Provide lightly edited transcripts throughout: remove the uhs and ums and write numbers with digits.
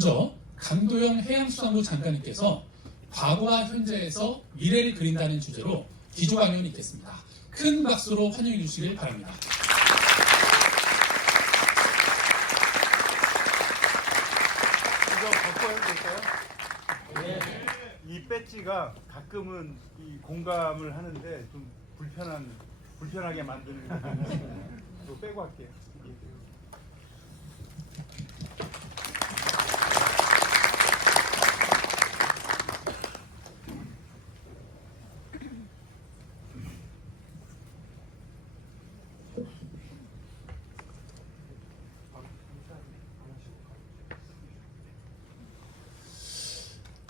먼저 강도영 해양수산부 장관님께서 과거와 현재에서 미래를 그린다는 주제로 기조 강연이 있겠습니다. 큰 박수로 환영해 주시길 바랍니다. 이거 바꿔 해도 될까요? 네. 이 배지가 가끔은 이 공감을 하는데 좀 불편하게 만드는 거 빼고 할게요.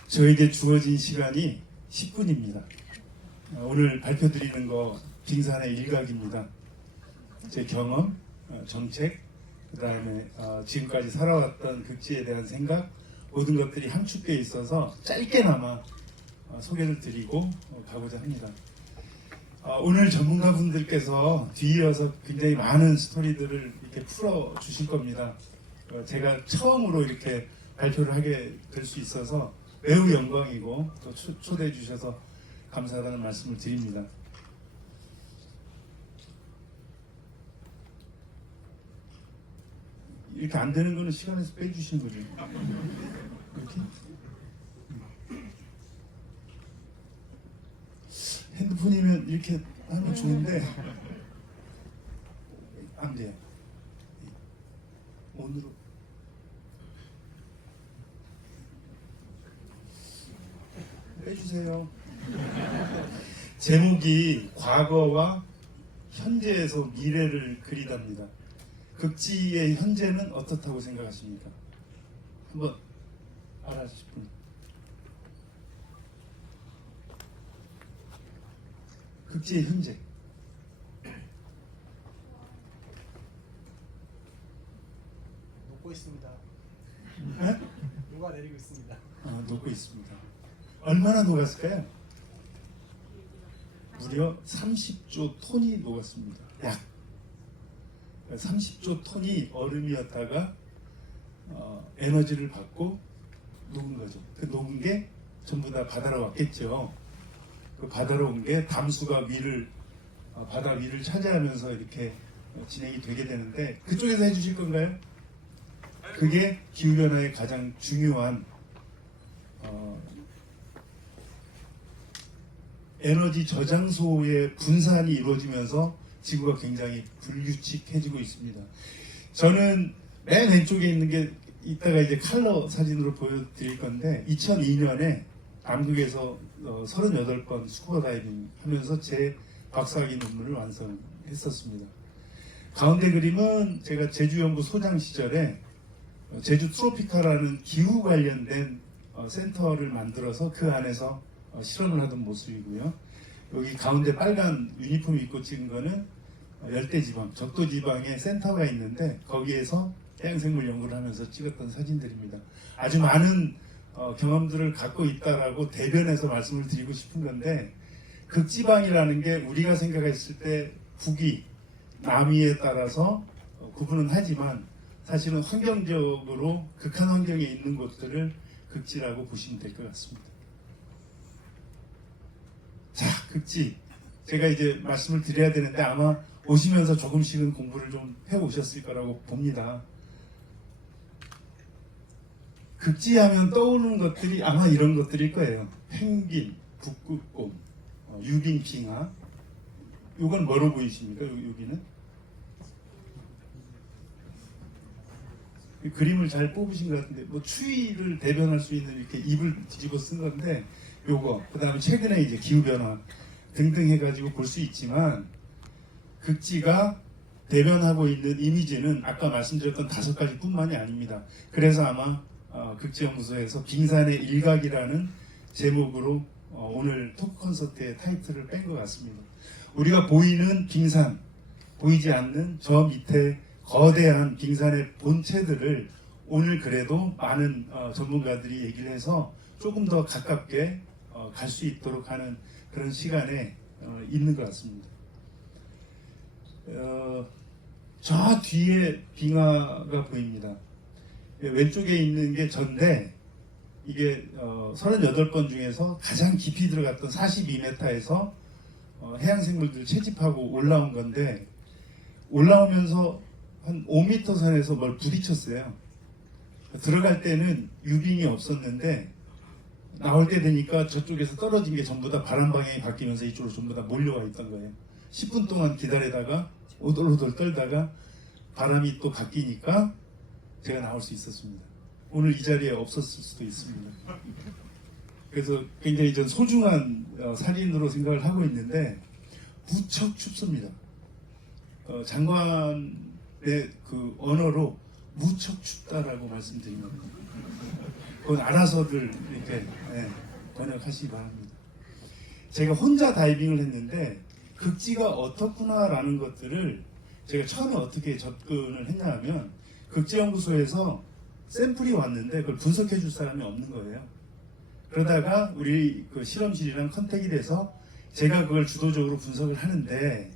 저에게 주어진 시간이 10분입니다. 오늘 발표드리는 거 빙산의 일각입니다. 제 경험, 정책, 그 다음에 지금까지 살아왔던 극지에 대한 생각, 모든 것들이 함축되어 있어서 짧게나마 소개를 드리고 가고자 합니다. 오늘 전문가분들께서 뒤이어서 굉장히 많은 스토리들을 이렇게 풀어주실 겁니다. 제가 처음으로 이렇게 발표를 하게 될 수 있어서 매우 영광이고 또 초대해 주셔서 감사하다는 말씀을 드립니다. 이렇게 안 되는 거는 시간에서 빼주신 거죠. 이렇게? 핸드폰이면 이렇게 하면 좋은데 안 돼요. 온으로. 빼주세요. 제목이 과거와 현재에서 미래를 그리답니다. 극지의 현재는 어떻다고 생각하십니까? 한번 알아주실 분. 극지의 현재. 녹고 있습니다. 네? 녹아 내리고 있습니다. 녹고 있습니다. 얼마나 녹았을까요? 무려 30조 톤이 녹았습니다. 약 30조 톤이 얼음이었다가 에너지를 받고 녹은 거죠. 그 녹은 게 전부 다 바다로 왔겠죠. 그 바다로 온 게 담수가 바다 위를 차지하면서 이렇게 진행이 되게 되는데 그쪽에서 해주실 건가요? 그게 기후변화의 가장 중요한 에너지 저장소의 분산이 이루어지면서 지구가 굉장히 불규칙해지고 있습니다. 저는 맨 왼쪽에 있는 게 이따가 이제 컬러 사진으로 보여드릴 건데 2002년에 남극에서 38번 스쿠버 다이빙 하면서 제 박사학위 논문을 완성했었습니다. 가운데 그림은 제가 제주연구 소장 시절에 제주 트로피카라는 기후 관련된 센터를 만들어서 그 안에서 실험을 하던 모습이고요. 여기 가운데 빨간 유니폼 입고 찍은 거는 열대지방, 적도지방에 센터가 있는데 거기에서 해양생물 연구를 하면서 찍었던 사진들입니다. 아주 많은 경험들을 갖고 있다라고 대변해서 말씀을 드리고 싶은 건데 극지방이라는 게 우리가 생각했을 때 북위, 남위에 따라서 구분은 하지만 사실은 환경적으로 극한 환경에 있는 곳들을 극지라고 보시면 될 것 같습니다. 자, 극지. 제가 이제 말씀을 드려야 되는데 아마 오시면서 조금씩은 공부를 좀 해오셨을 거라고 봅니다. 극지하면 떠오르는 것들이 아마 이런 것들일 거예요. 펭귄, 북극곰, 유빙 빙하. 이건 뭐로 보이십니까? 여기는? 그림을 잘 뽑으신 것 같은데 뭐 추위를 대변할 수 있는 이렇게 입을 뒤집어 쓴 건데 요거 그 다음에 최근에 이제 기후변화 등등 해가지고 볼 수 있지만 극지가 대변하고 있는 이미지는 아까 말씀드렸던 5가지 뿐만이 아닙니다. 그래서 아마 극지연구소에서 빙산의 일각이라는 제목으로 오늘 토크 콘서트의 타이틀을 뺀 것 같습니다. 우리가 보이는 빙산, 보이지 않는 저 밑에 거대한 빙산의 본체들을 오늘 그래도 많은 전문가들이 얘기를 해서 조금 더 가깝게 갈 수 있도록 하는 그런 시간에 있는 것 같습니다. 저 뒤에 빙하가 보입니다. 왼쪽에 있는 게 전데 이게 38번 중에서 가장 깊이 들어갔던 42m에서 해양생물들 채집하고 올라온 건데 올라오면서 한 5m 선에서 뭘 부딪혔어요. 들어갈 때는 유빙이 없었는데 나올 때 되니까 저쪽에서 떨어진 게 전부 다 바람 방향이 바뀌면서 이쪽으로 전부 다 몰려와 있던 거예요. 10분 동안 기다리다가 오돌오돌 떨다가 바람이 또 바뀌니까 제가 나올 수 있었습니다. 오늘 이 자리에 없었을 수도 있습니다. 그래서 굉장히 전 소중한 사진으로 생각을 하고 있는데 무척 춥습니다. 장관의 그 언어로 무척 춥다라고 말씀드립니다. 그건 알아서들 이렇게 번역하시기 바랍니다. 제가 혼자 다이빙을 했는데 극지가 어떻구나라는 것들을 제가 처음에 어떻게 접근을 했냐 하면 극지연구소에서 샘플이 왔는데 그걸 분석해 줄 사람이 없는 거예요. 그러다가 우리 그 실험실이랑 컨택이 돼서 제가 그걸 주도적으로 분석을 하는데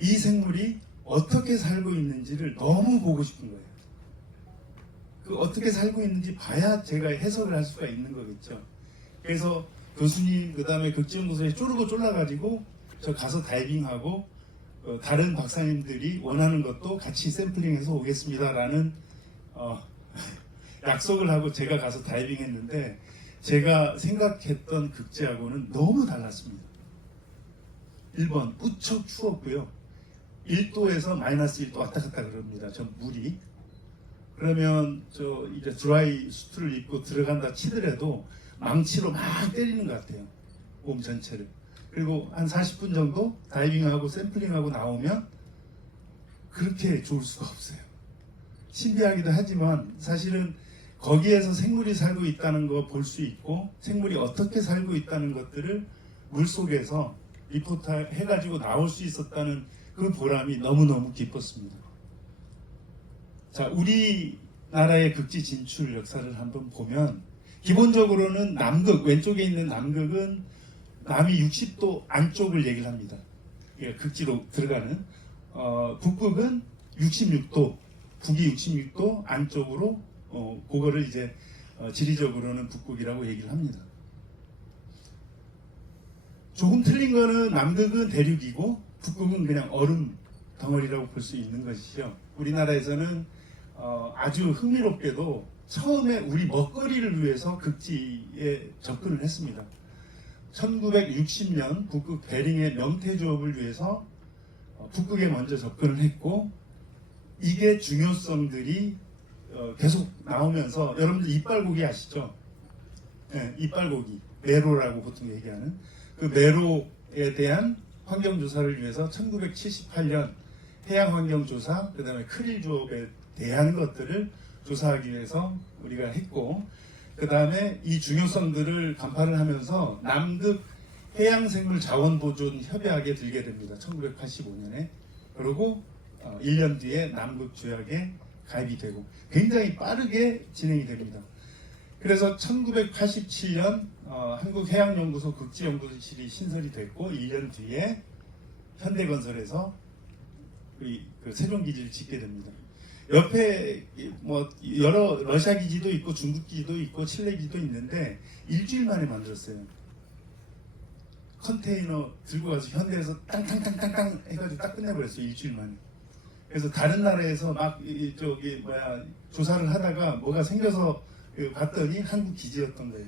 이 생물이 어떻게 살고 있는지를 너무 보고 싶은 거예요. 그 어떻게 살고 있는지 봐야 제가 해석을 할 수가 있는 거겠죠. 그래서 교수님 그다음에 극지연구소에 쪼르고 쫄라가지고 저 가서 다이빙하고 다른 박사님들이 원하는 것도 같이 샘플링해서 오겠습니다라는 약속을 하고 제가 가서 다이빙했는데 제가 생각했던 극지하고는 너무 달랐습니다. 1번 무척 추웠고요. 1도에서 마이너스 1도 왔다 갔다 그럽니다. 저 물이. 그러면 저 이제 드라이 수트를 입고 들어간다 치더라도 망치로 막 때리는 것 같아요. 몸 전체를. 그리고 한 40분 정도 다이빙하고 샘플링하고 나오면 그렇게 좋을 수가 없어요. 신비하기도 하지만 사실은 거기에서 생물이 살고 있다는 거 볼 수 있고 생물이 어떻게 살고 있다는 것들을 물속에서 리포트 해가지고 나올 수 있었다는 그 보람이 너무너무 기뻤습니다. 자, 우리나라의 극지 진출 역사를 한번 보면 기본적으로는 남극, 왼쪽에 있는 남극은 남이 60도 안쪽을 얘기를 합니다. 예, 극지로 들어가는 북극은 66도, 북이 66도 안쪽으로 그거를 이제 지리적으로는 북극이라고 얘기를 합니다. 조금 틀린 거는 남극은 대륙이고 북극은 그냥 얼음 덩어리라고 볼 수 있는 것이죠. 우리나라에서는 아주 흥미롭게도 처음에 우리 먹거리를 위해서 극지에 접근을 했습니다. 1960년 북극 베링의 명태조업을 위해서 북극에 먼저 접근을 했고 이게 중요성들이 계속 나오면서 여러분들 이빨고기 아시죠? 네, 이빨고기 메로라고 보통 얘기하는 그 메로에 대한 환경조사를 위해서 1978년 해양환경조사 그 다음에 크릴조업에 대한 것들을 조사하기 위해서 우리가 했고 그 다음에 이 중요성들을 간파를 하면서 남극 해양생물 자원보존 협약에 들게 됩니다. 1985년에. 그리고 1년 뒤에 남극 조약에 가입이 되고 굉장히 빠르게 진행이 됩니다. 그래서 1987년 한국해양연구소 극지연구실이 신설이 됐고 1년 뒤에 현대건설에서 그 세종기지를 짓게 됩니다. 옆에 뭐 여러 러시아 기지도 있고 중국 기지도 있고 칠레 기지도 있는데 일주일 만에 만들었어요. 컨테이너 들고 가서 현대에서 땅땅땅땅땅 해가지고 딱 끝내버렸어요. 일주일 만에. 그래서 다른 나라에서 막 조사를 하다가 뭐가 생겨서 봤더니 한국 기지였던 거예요.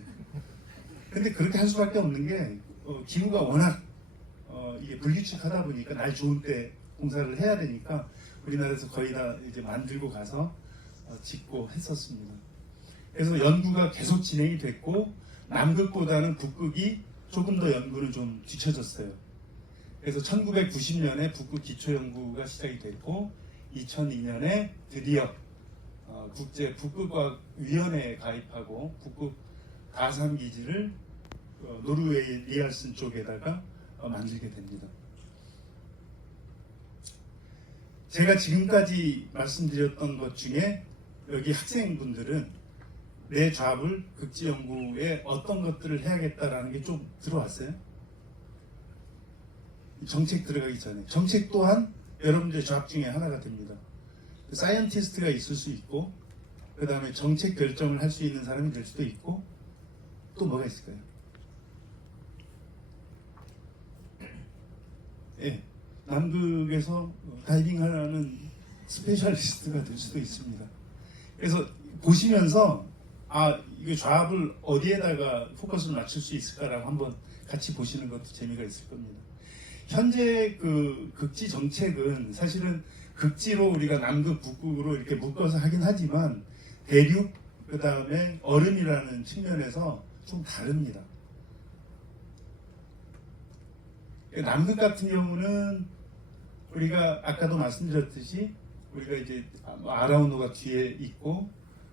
근데 그렇게 할 수밖에 없는 게 기후가 워낙 이게 불규칙하다 보니까 날 좋은 때 공사를 해야 되니까 우리나라에서 거의 다 이제 만들고 가서 짓고 했었습니다. 그래서 연구가 계속 진행이 됐고 남극보다는 북극이 조금 더 연구는 좀 뒤쳐졌어요. 그래서 1990년에 북극 기초연구가 시작이 됐고 2002년에 드디어 국제 북극과학위원회에 가입하고 북극 가삼기지를 노르웨이 리알슨 쪽에다가 만들게 됩니다. 제가 지금까지 말씀드렸던 것 중에 여기 학생분들은 내 잡을 극지연구에 어떤 것들을 해야겠다라는 게 좀 들어왔어요? 정책 들어가기 전에 정책 또한 여러분들의 잡 중에 하나가 됩니다. 사이언티스트가 있을 수 있고 그 다음에 정책 결정을 할 수 있는 사람이 될 수도 있고, 또 뭐가 있을까요? 예, 남극에서 다이빙하는 스페셜리스트가 될 수도 있습니다. 그래서 보시면서 이거 좌합을 어디에다가 포커스를 맞출 수 있을까라고 한번 같이 보시는 것도 재미가 있을 겁니다. 현재 그 극지 정책은 사실은 극지로 우리가 남극, 북극으로 이렇게 묶어서 하긴 하지만 대륙, 그 다음에 얼음이라는 측면에서 좀 다릅니다. 남극 같은 경우는 우리가 아까도 말씀드렸듯이 우리가 이제 아라우노가 뒤에 있고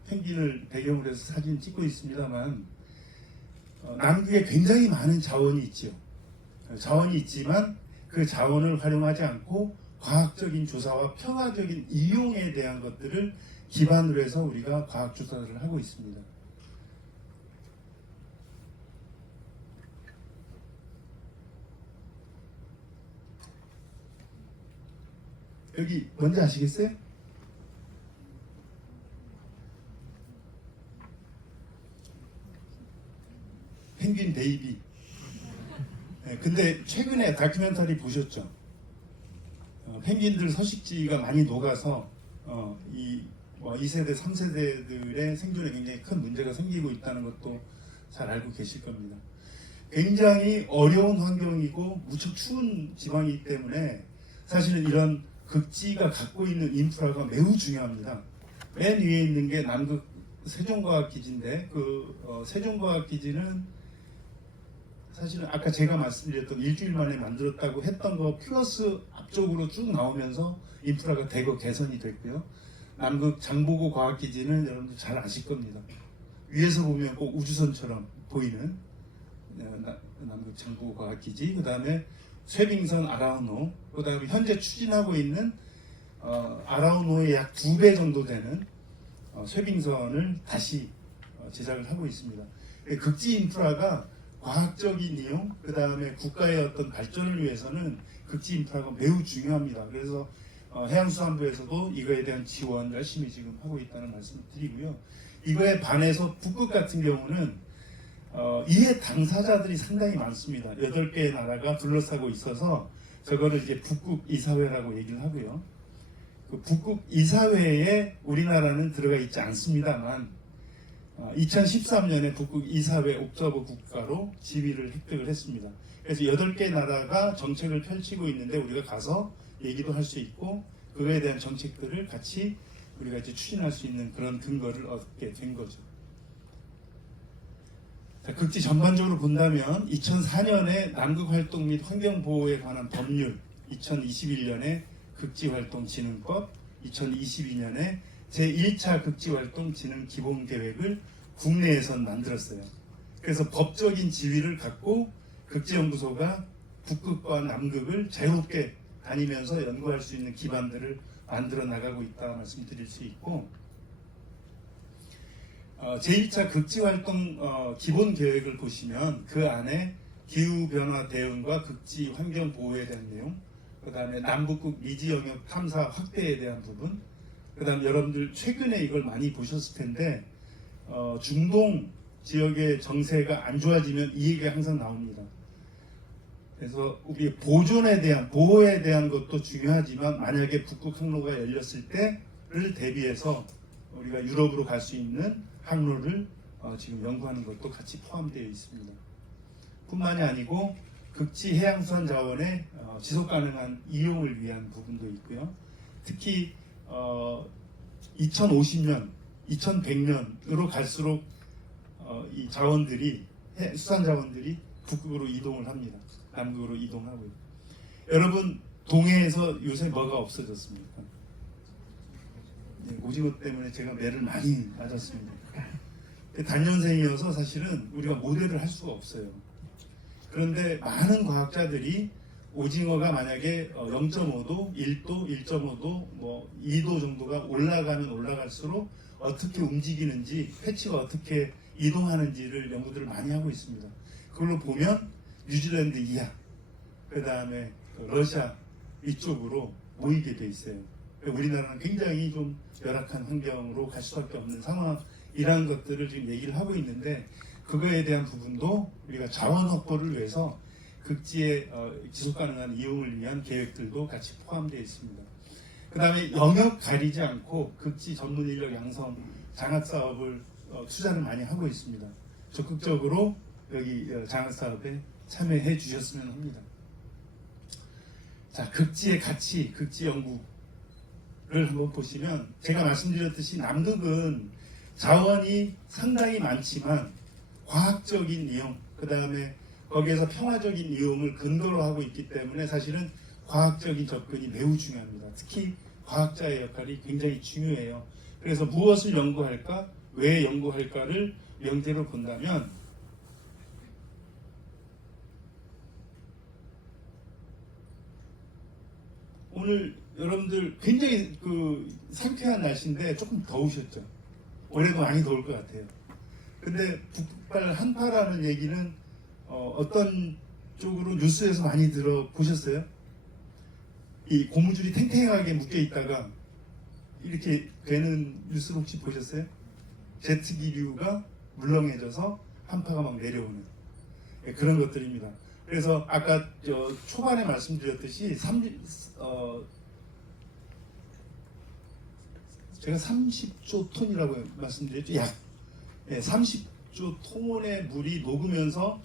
펭귄을 배경으로 해서 사진 찍고 있습니다만 남극에 굉장히 많은 자원이 있죠. 자원이 있지만 그 자원을 활용하지 않고 과학적인 조사와 평화적인 이용에 대한 것들을 기반으로 해서 우리가 과학 조사를 하고 있습니다. 여기 뭔지 아시겠어요? 펭귄 베이비. 근데 최근에 다큐멘터리 보셨죠? 펭귄들 서식지가 많이 녹아서 이 2세대, 3세대들의 생존에 굉장히 큰 문제가 생기고 있다는 것도 잘 알고 계실 겁니다. 굉장히 어려운 환경이고 무척 추운 지방이기 때문에 사실은 이런 극지가 갖고 있는 인프라가 매우 중요합니다. 맨 위에 있는 게 남극 세종과학기지인데 그 세종과학기지는 사실은 아까 제가 말씀드렸던 일주일 만에 만들었다고 했던 거 플러스 앞쪽으로 쭉 나오면서 인프라가 대거 개선이 됐고요. 남극 장보고 과학기지는 여러분들 잘 아실 겁니다. 위에서 보면 꼭 우주선처럼 보이는 남극 장보고 과학기지, 그 다음에 쇠빙선 아라우노, 그 다음에 현재 추진하고 있는 아라우노의 약 2배 정도 되는 쇠빙선을 다시 제작을 하고 있습니다. 극지 인프라가 과학적인 이용, 그 다음에 국가의 어떤 발전을 위해서는 극지 인프라가 매우 중요합니다. 그래서 해양수산부에서도 이거에 대한 지원 열심히 지금 하고 있다는 말씀을 드리고요. 이거에 반해서 북극 같은 경우는 이해 당사자들이 상당히 많습니다. 8개의 나라가 둘러싸고 있어서 저거를 이제 북극 이사회라고 얘기를 하고요. 그 북극 이사회에 우리나라는 들어가 있지 않습니다만 2013년에 북극 이사회 옵저버 국가로 지위를 획득을 했습니다. 그래서 8개 나라가 정책을 펼치고 있는데 우리가 가서 얘기도 할 수 있고 그거에 대한 정책들을 같이 우리가 이제 추진할 수 있는 그런 근거를 얻게 된 거죠. 자, 극지 전반적으로 본다면 2004년에 남극 활동 및 환경 보호에 관한 법률, 2021년에 극지 활동 진흥법, 2022년에 제1차 극지 활동 진흥 기본 계획을 국내에선 만들었어요. 그래서 법적인 지위를 갖고 극지연구소가 북극과 남극을 자유롭게 다니면서 연구할 수 있는 기반들을 만들어 나가고 있다 말씀드릴 수 있고, 제1차 극지활동 기본 계획을 보시면 그 안에 기후변화 대응과 극지 환경 보호에 대한 내용, 그 다음에 남북극 미지 영역 탐사 확대에 대한 부분, 그 다음 여러분들 최근에 이걸 많이 보셨을 텐데 중동 지역의 정세가 안 좋아지면 이 얘기가 항상 나옵니다. 그래서 우리 보존에 대한 보호에 대한 것도 중요하지만 만약에 북극 항로가 열렸을 때를 대비해서 우리가 유럽으로 갈 수 있는 항로를 지금 연구하는 것도 같이 포함되어 있습니다. 뿐만이 아니고 극지 해양수산 자원의 지속 가능한 이용을 위한 부분도 있고요. 특히 2050년, 2100년으로 갈수록 이 자원들이 수산 자원들이 북극으로 이동을 합니다. 남극으로 이동하고요. 여러분 동해에서 요새 뭐가 없어졌습니까? 네, 오징어 때문에 제가 매를 많이 맞았습니다. 단년생이어서 사실은 우리가 모델을 할 수가 없어요. 그런데 많은 과학자들이 오징어가 만약에 0.5도, 1도, 1.5도, 2도 정도가 올라가면 올라갈수록 어떻게 움직이는지, 패치가 어떻게 이동하는지를 연구들을 많이 하고 있습니다. 그걸로 보면 뉴질랜드 이하, 그 다음에 러시아 이쪽으로 모이게 돼 있어요. 우리나라는 굉장히 좀 열악한 환경으로 갈 수밖에 없는 상황이라는 것들을 지금 얘기를 하고 있는데 그거에 대한 부분도 우리가 자원 확보를 위해서 극지의 지속 가능한 이용을 위한 계획들도 같이 포함되어 있습니다. 그 다음에 영역 가리지 않고 극지 전문 인력 양성 장학 사업을 투자를 많이 하고 있습니다. 적극적으로 여기 장학 사업에 참여해 주셨으면 합니다. 자, 극지의 가치, 극지 연구를 한번 보시면 제가 말씀드렸듯이 남극은 자원이 상당히 많지만 과학적인 이용, 그 다음에 거기에서 평화적인 이용을 근거로 하고 있기 때문에 사실은 과학적인 접근이 매우 중요합니다. 특히 과학자의 역할이 굉장히 중요해요. 그래서 무엇을 연구할까, 왜 연구할까를 명제로 본다면 오늘 여러분들 굉장히 상쾌한 날씨인데 조금 더우셨죠? 올해도 많이 더울 것 같아요. 근데 북극발 한파라는 얘기는 어떤 쪽으로 뉴스에서 많이 들어보셨어요? 이 고무줄이 탱탱하게 묶여 있다가 이렇게 되는 뉴스 혹시 보셨어요? 제트 기류가 물렁해져서 한파가 막 내려오는 그런 것들입니다. 그래서 아까 초반에 말씀드렸듯이 제가 30조 톤이라고 말씀드렸죠. 약 30조 톤의 물이 녹으면서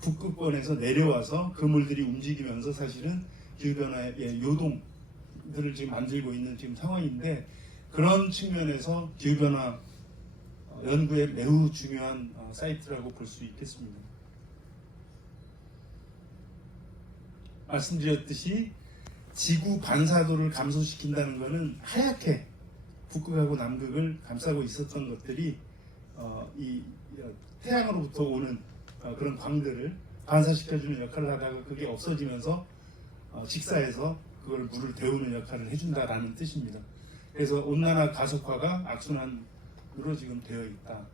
북극권에서 내려와서 그 물들이 움직이면서 사실은 기후변화의 요동들을 지금 만들고 있는 지금 상황인데 그런 측면에서 기후변화 연구에 매우 중요한 사이트라고 볼 수 있겠습니다. 말씀드렸듯이 지구 반사도를 감소시킨다는 것은 하얗게 북극하고 남극을 감싸고 있었던 것들이 이 태양으로부터 오는 그런 광들을 반사시켜주는 역할을 하다가 그게 없어지면서 직사해서 그걸 물을 데우는 역할을 해준다라는 뜻입니다. 그래서 온난화 가속화가 악순환으로 지금 되어 있다.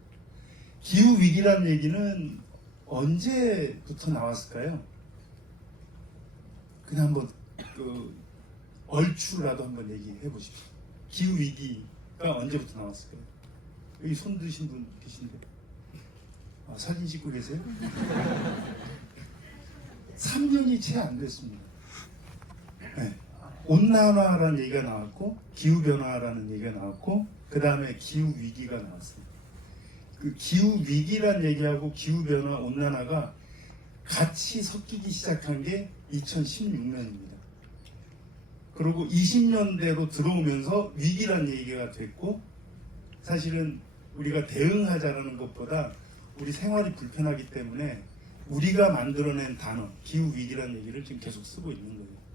기후 위기란 얘기는 언제부터 나왔을까요? 그냥 한번 얼추라도 한번 얘기해 보십시오. 기후 위기가 언제부터 나왔을까요? 여기 손 드신 분 계신데 사진 찍고 계세요? 3년이 채 안 됐습니다. 네. 온난화라는 얘기가 나왔고 기후변화라는 얘기가 나왔고 그 다음에 기후위기가 나왔어요. 그 기후위기란 얘기하고 기후변화, 온난화가 같이 섞이기 시작한 게 2016년입니다. 그리고 20년대로 들어오면서 위기란 얘기가 됐고 사실은 우리가 대응하자라는 것보다 우리 생활이 불편하기 때문에 우리가 만들어낸 단어 기후위기라는 얘기를 지금 계속 쓰고 있는 거예요.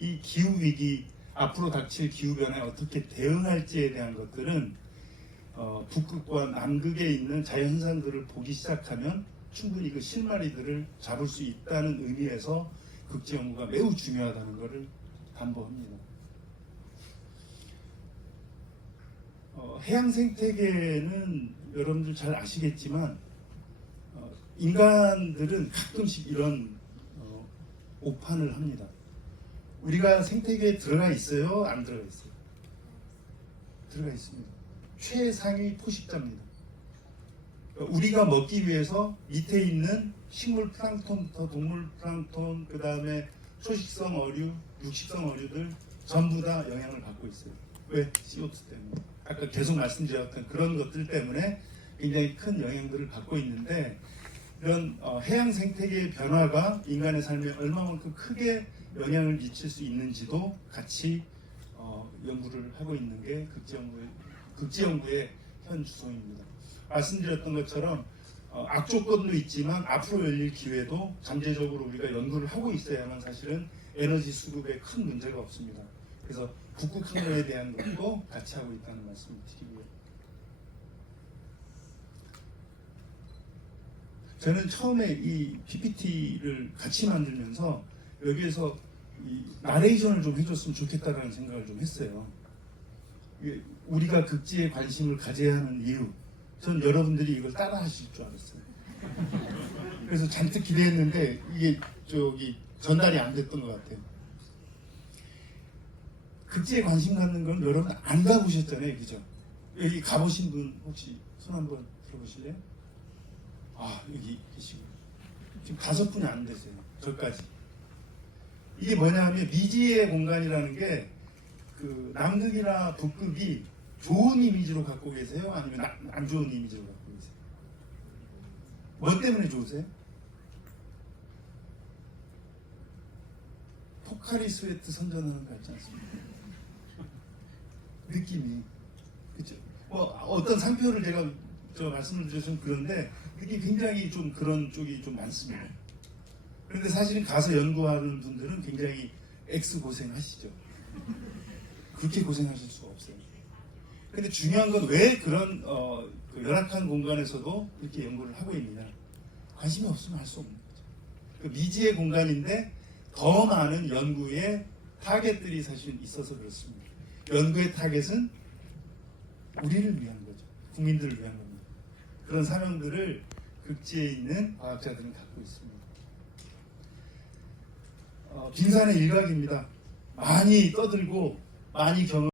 이 기후위기, 앞으로 닥칠 기후변화에 어떻게 대응할지에 대한 것들은 북극과 남극에 있는 자연현상들을 보기 시작하면 충분히 그 실마리들을 잡을 수 있다는 의미에서 극지연구가 매우 중요하다는 것을 담보합니다. 해양 생태계는 여러분들 잘 아시겠지만 인간들은 가끔씩 이런 오판을 합니다. 우리가 생태계에 들어가 있어요? 안 들어가 있어요? 들어가 있습니다. 최상위 포식자입니다. 우리가 먹기 위해서 밑에 있는 식물 플랑톤부터 동물 플랑톤, 그 다음에 초식성 어류, 육식성 어류들 전부 다 영향을 받고 있어요. 왜? CO2 때문에. 아까 계속 말씀드렸던 그런 것들 때문에 굉장히 큰 영향들을 받고 있는데 이런 해양 생태계의 변화가 인간의 삶에 얼마만큼 크게 영향을 미칠 수 있는지도 같이 연구를 하고 있는 게 극지연구의 현 주소입니다. 말씀드렸던 것처럼 악조건도 있지만 앞으로 열릴 기회도 잠재적으로 우리가 연구를 하고 있어야만 사실은 에너지 수급에 큰 문제가 없습니다. 그래서 북극 항로에 대한 것도 같이 하고 있다는 말씀을 드리고요. 저는 처음에 이 PPT를 같이 만들면서 여기에서 이 나레이션을 좀 해줬으면 좋겠다라는 생각을 좀 했어요. 우리가 극지에 관심을 가져야 하는 이유, 전 여러분들이 이걸 따라 하실 줄 알았어요. 그래서 잔뜩 기대했는데 이게 전달이 안 됐던 것 같아요. 극지에 관심 갖는 건 여러분 안 가보셨잖아요, 그죠? 여기 가보신 분 혹시 손 한번 들어보실래요? 아, 여기 계시고 지금 5분이 안 되세요. 저까지. 이게 뭐냐면 미지의 공간이라는 게 그 남극이나 북극이 좋은 이미지로 갖고 계세요? 아니면 안 좋은 이미지로 갖고 계세요? 뭐 때문에 좋으세요? 포카리 스웨트 선전하는 것 같지 않습니까? 느낌이 그죠? 어떤 상표를 제가 말씀을 드려서 그런데 그게 굉장히 좀 그런 쪽이 좀 많습니다. 그런데 사실은 가서 연구하는 분들은 굉장히 X 고생하시죠. 그렇게 고생하실 수가 없어요. 근데 중요한 건 왜 그런 그 열악한 공간에서도 이렇게 연구를 하고 있느냐? 관심이 없으면 할 수 없는 거죠. 그 미지의 공간인데 더 많은 연구의 타겟들이 사실 있어서 그렇습니다. 연구의 타겟은 우리를 위한 거죠. 국민들을 위한 겁니다. 그런 사명들을 극지에 있는 과학자들은 갖고 있습니다. 빙산의 일각입니다. 많이 떠들고 많이 경험